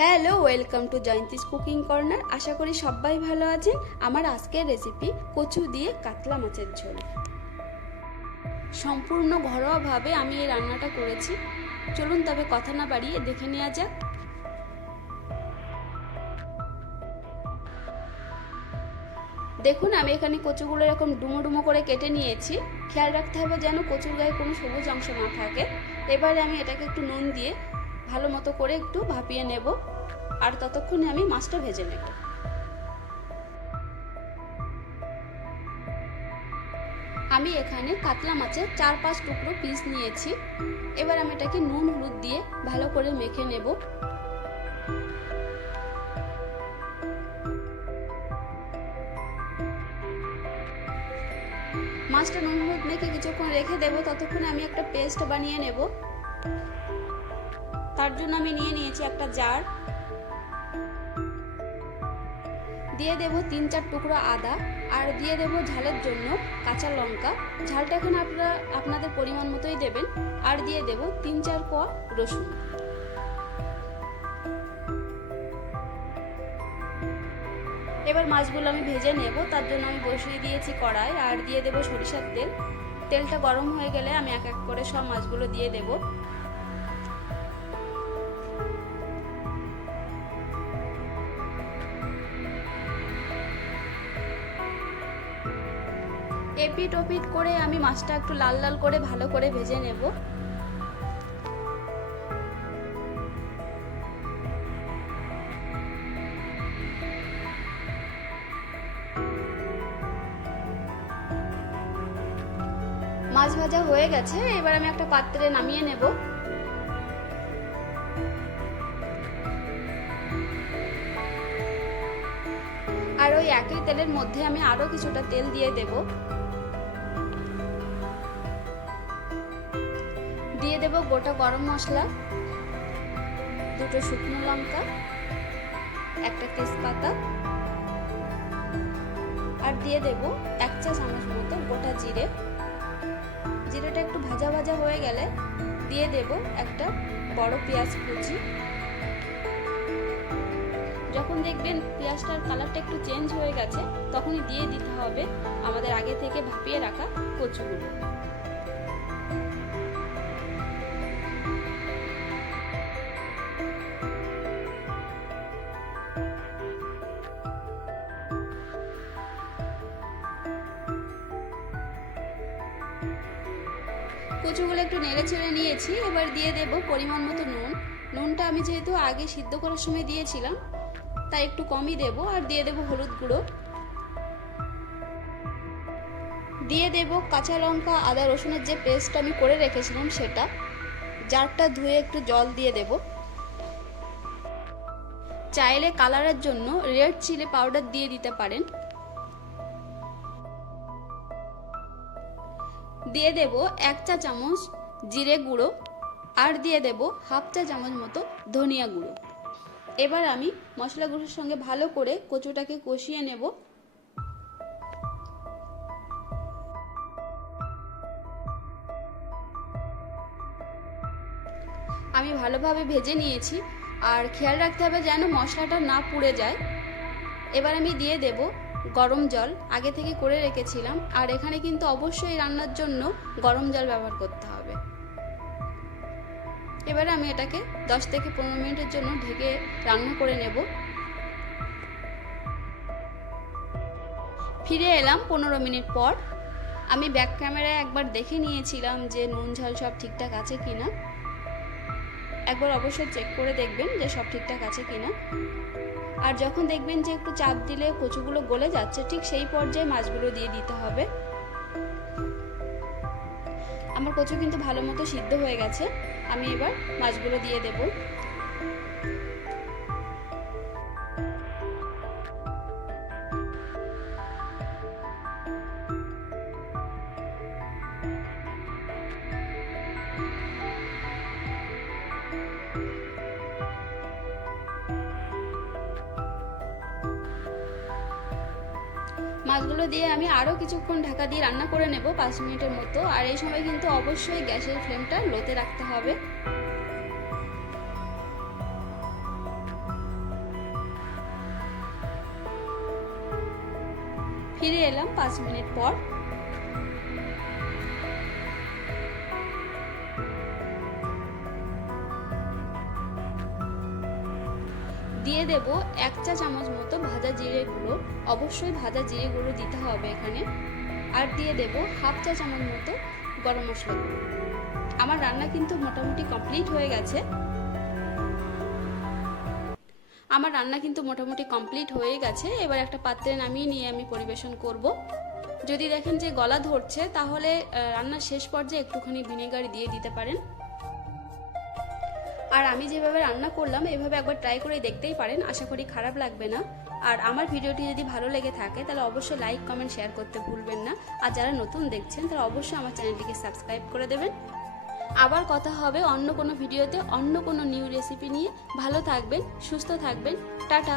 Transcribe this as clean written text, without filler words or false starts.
Hello, welcome to Jayanti's cooking corner. আশা করি সবাই ভালো আছেন। আমার আজকের রেসিপি কচু দিয়ে কাতলা মাছের ঝোল। সম্পূর্ণ ঘরোয়াভাবে আমি এই রান্নাটা করেছি। চলুন তবে কথা না বাড়িয়ে দেখে নেওয়া যাক। দেখুন, আমি এখানে কচুগুলো এরকম ডুমো ডুমো করে কেটে নিয়েছি। খেয়াল রাখতে হবে যেন কচুর গায়ে কোনো সবুজ অংশ না থাকে। এবারে আমি এটাকে একটু নুন দিয়ে ভালো মতো করে একটু ভাপিয়ে নেব, আর ততক্ষণে আমি মাছটা ভেজে নেব। আমি এখানে কাতলা মাছের 4-5 টুকরো পিস নিয়েছি। এবার আমি এটাকে নুন হলুদ দিয়ে ভালো করে মেখে নেব। মাছটা নুন হলুদ মেখে কিছুক্ষণ রেখে দেব, ততক্ষণে আমি একটা পেস্ট বানিয়ে নেব। তার জন্য আমি নিয়ে নিয়েছি একটা জার। দিয়ে দেব 3-4 টুকরো আদা, আর দিয়ে দেব ঝালের জন্য কাঁচা লঙ্কা। ঝালটা এখন আপনারা আপনাদের পরিমাণ মতোই দেবেন। আর দিয়ে দেব 3-4 কোয়া রসুন। এবার মাছগুলো আমি ভেজে নেব। তার জন্য আমি বসিয়ে দিয়েছি কড়াই, আর দিয়ে দেব সরিষার তেল। তেলটা গরম হয়ে গেলে আমি এক এক করে সব মাছগুলো দিয়ে দেব। এপিট ওপিট করে আমি মাছটা একটু লাল লাল করে ভালো করে ভেজে নেব। মাছ ভাজা হয়ে গেছে, এবার আমি একটা পাত্রে নামিয়ে নেব। আর ওই একই তেলের মধ্যে আমি আরো কিছুটা তেল দিয়ে দেব। দিয়ে দেব গোটা গরম মশলা, 2টো শুকনো লঙ্কা, একটা তেজপাতা, আর দিয়ে দেব 1 চা চামচ মতো গোটা জিরে। জিরেটা একটু ভাজা ভাজা হয়ে গেলে দিয়ে দেব একটা বড় পেঁয়াজ কুচি। যখন দেখবেন পেঁয়াজটার কালারটা একটু চেঞ্জ হয়ে গেছে, তখনই দিয়ে দিতে হবে আমাদের আগে থেকে ভাপিয়ে রাখা কচুগুলো। কচুগুলো একটু নেড়ে ছেড়ে নিয়েছি। এবার দিয়ে দেব পরিমাণ মতো নুন। নুনটা আমি যেহেতু আগে সিদ্ধ করার সময় দিয়েছিলাম, তাই একটু কমই দেব। আর দিয়ে দেব হলুদ গুঁড়ো। দিয়ে দেব কাঁচা লঙ্কা আদা রসুনের যে পেস্ট আমি করে রেখেছিলাম সেটা। জারটা ধুয়ে একটু জল দিয়ে দেব। চাইলে কালারের জন্য রেড চিলি পাউডার দিয়ে দিতে পারেন। দিয়ে দেব 1 চা চামচ জিরে গুঁড়ো, আর দিয়ে দেব 1/2 চা চামচ মতো ধনিয়া গুঁড়ো। এবার আমি মশলাগুলোর সঙ্গে ভালো করে কচুটাকে কষিয়ে নেব। আমি ভালোভাবে ভেজে নিয়েছি, আর খেয়াল রাখতে হবে যেন মশলাটা না পুড়ে যায়। এবার আমি দিয়ে দেব গরম জল, আগে থেকে করে রেখেছিলাম। আর এখানে কিন্তু অবশ্যই রান্নার জন্য গরম জল ব্যবহার করতে হবে। এবারে আমি এটাকে 10 থেকে 15 মিনিটের জন্য ঢেকে রান্না করে নেব। ফিরে এলাম 15 মিনিট পর। আমি ব্যাক ক্যামেরায় একবার দেখে নিয়েছিলাম যে নুন ঝাল সব ঠিকঠাক আছে কিনা। একবার অবশ্যই চেক করে দেখবেন যে সব ঠিকঠাক আছে কিনা। আর যখন দেখবেন যে একটু চাপ দিলে কচুগুলো গলে যাচ্ছে, ঠিক সেই পর্যায়ে মাছগুলো দিয়ে দিতে হবে। আমার কচু কিন্তু ভালো মতো সিদ্ধ হয়ে গেছে। আমি এবার মাছগুলো দিয়ে দেব। মাছগুলো দিয়ে আমি আরও কিছুক্ষণ ঢাকা দিয়ে রান্না করে নেব, 5 মিনিটের মতো। আর এই সময় কিন্তু অবশ্যই গ্যাসের ফ্লেমটা লোতে রাখতে হবে। ফিরে এলাম 5 মিনিট পর। দিয়ে দেব 1 চা চামচ মতো ভাজা জিরে গুঁড়ো, অবশ্যই ভাজা জিরে গুঁড়ো দিতে হবে এখানে। আর দিয়ে দেব 1/2 চা চামচ মতো গরম মশলা গুঁড়ো। আমার রান্না কিন্তু মোটামুটি কমপ্লিট হয়ে গেছে। এবার একটা পাত্রে নামিয়ে নিয়ে আমি পরিবেশন করব। যদি দেখেন যে গলা ধরছে তাহলে রান্নার শেষ পর্যায়ে একটুখানি ভিনেগার দিয়ে দিতে পারেন। আর আমি যেভাবে রান্না করলাম এভাবে একবার ট্রাই করে দেখতেই পারেন, আশা করি খারাপ লাগবে না। আর আমার ভিডিওটি যদি ভালো লেগে থাকে তাহলে অবশ্যই লাইক কমেন্ট শেয়ার করতে ভুলবেন না। আর যারা নতুন দেখছেন তারা অবশ্যই আমার চ্যানেলটিকে সাবস্ক্রাইব করে দেবেন। আবার কথা হবে অন্য কোনো ভিডিওতে অন্য কোনো নিউ রেসিপি নিয়ে। ভালো থাকবেন, সুস্থ থাকবেন, টাটা।